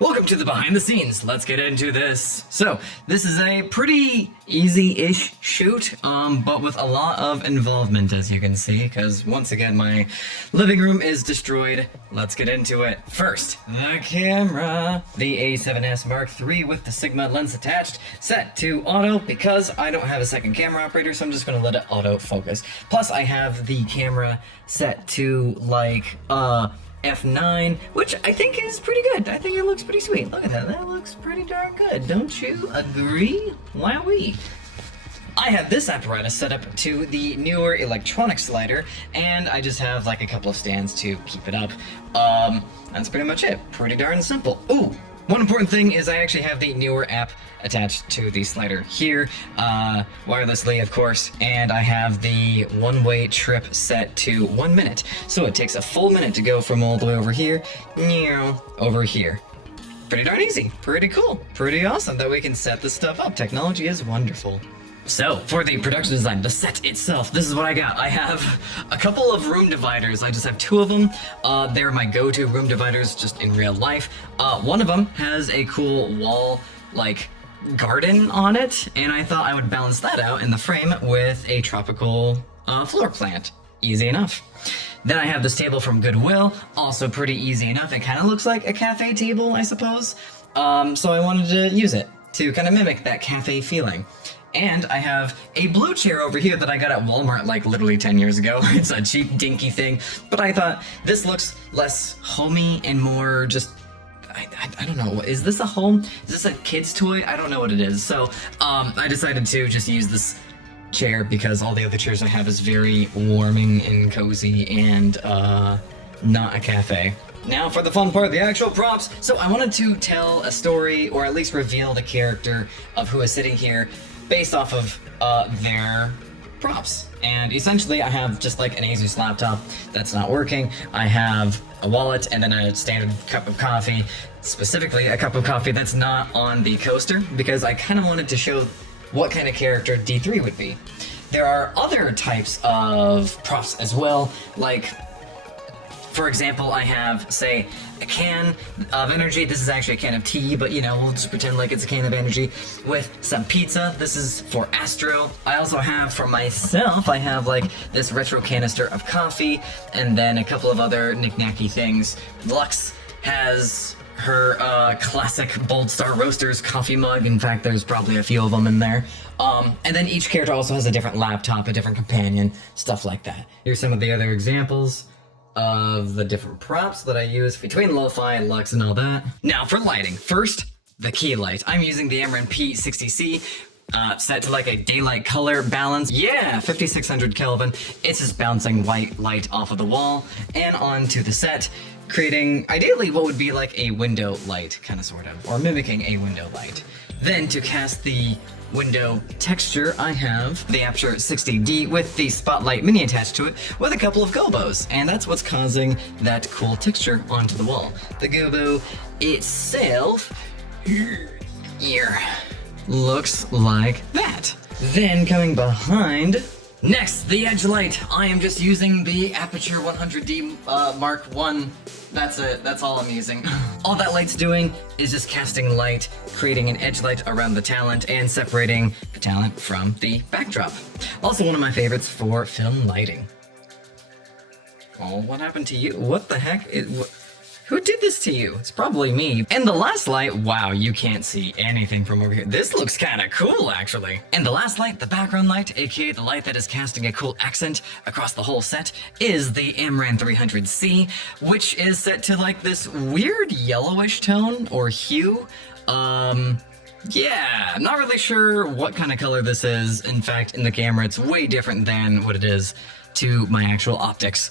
Welcome to the behind the scenes. Let's get into this. So, this is a pretty easy-ish shoot, but with a lot of involvement, as you can see, because once again, my living room is destroyed. Let's get into it. First, the camera. The A7S Mark III with the Sigma lens attached, set to auto because I don't have a second camera operator, so I'm just gonna let it auto focus. Plus, I have the camera set to, like, F9, which I think is pretty good. I think it looks pretty sweet. Look at that. That looks pretty darn good. Don't you agree? Wowee. I have this apparatus set up to the newer electronic slider, and I just have like a couple of stands to keep it up. That's pretty much it. Pretty darn simple. Ooh, one important thing is I actually have the newer app attached to the slider here, wirelessly of course, and I have the one-way trip set to 1 minute. So it takes a full minute to go from all the way over here, over here. Pretty darn easy, pretty cool, pretty awesome that we can set this stuff up. Technology is wonderful. So, for the production design, the set itself, this is what I got. I have a couple of room dividers. I just have 2 of them. They're my go-to room dividers just in real life. One of them has a cool wall, like, garden on it, and I thought I would balance that out in the frame with a tropical floor plant. Easy enough. Then I have this table from Goodwill, also pretty easy enough. It kind of looks like a cafe table, I suppose. So I wanted to use it to kind of mimic that cafe feeling. And I have a blue chair over here that I got at Walmart like literally 10 years ago. It's a cheap, dinky thing, but I thought this looks less homey and more just, I don't know, is this a home? Is this a kid's toy? I don't know what it is. So I decided to just use this chair because all the other chairs I have is very warming and cozy and not a cafe. Now for the fun part, the actual props. So I wanted to tell a story, or at least reveal the character of who is sitting here based off of their props. And essentially I have just like an Asus laptop that's not working. I have a wallet and then a standard cup of coffee, specifically a cup of coffee that's not on the coaster because I kind of wanted to show what kind of character D3 would be. There are other types of props as well, like for example, I have, say, a can of energy. This is actually a can of tea, but you know, we'll just pretend like it's a can of energy with some pizza. This is for Astro. I also have for myself, I have like this retro canister of coffee and then a couple of other knick-knacky things. Lux has her classic Bold Star Roasters coffee mug. In fact, there's probably a few of them in there. And then each character also has a different laptop, a different companion, stuff like that. Here's some of the other examples of the different props that I use between Lo-Fi, Lux, and all that. Now for lighting. First, the key light. I'm using the Amaran P60C, set to like a daylight color balance. Yeah, 5600 Kelvin. It's just bouncing white light off of the wall and onto the set, creating ideally what would be like a window light, kind of sort of, or mimicking a window light. Then to cast the window texture, I have the Aperture 60D with the Spotlight Mini attached to it with a couple of gobos, and that's what's causing that cool texture onto the wall. The gobo itself here looks like that. Then coming behind, next, the edge light. I am just using the Aperture 100D Mark I. That's it, that's all I'm using. All that light's doing is just casting light, creating an edge light around the talent, and separating the talent from the backdrop. Also one of my favorites for film lighting. Oh, what happened to you? What the heck? Who did this to you? It's probably me. And the last light, wow, you can't see anything from over here. This looks kind of cool, actually. And the last light, the background light, aka the light that is casting a cool accent across the whole set, is the Amaran 300C, which is set to like this weird yellowish tone or hue. Yeah, I'm not really sure what kind of color this is. In fact, in the camera, it's way different than what it is to my actual optics.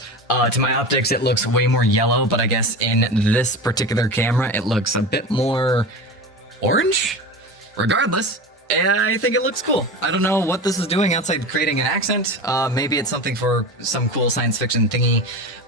To my optics, it looks way more yellow, but I guess in this particular camera, it looks a bit more orange? Regardless, I think it looks cool. I don't know what this is doing outside creating an accent. Maybe it's something for some cool science fiction thingy.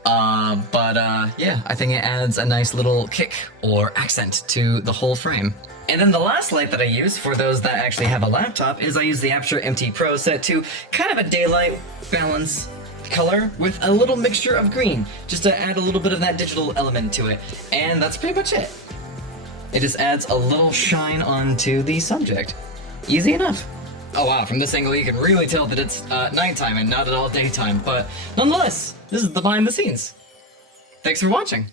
Yeah, I think it adds a nice little kick or accent to the whole frame. And then the last light that I use for those that actually have a laptop is I use the Aperture MT Pro set to kind of a daylight balance color with a little mixture of green, just to add a little bit of that digital element to it. And that's pretty much it. It just adds a little shine onto the subject. Easy enough. Oh wow, from this angle you can really tell that it's nighttime and not at all daytime, but nonetheless, this is the behind the scenes. Thanks for watching.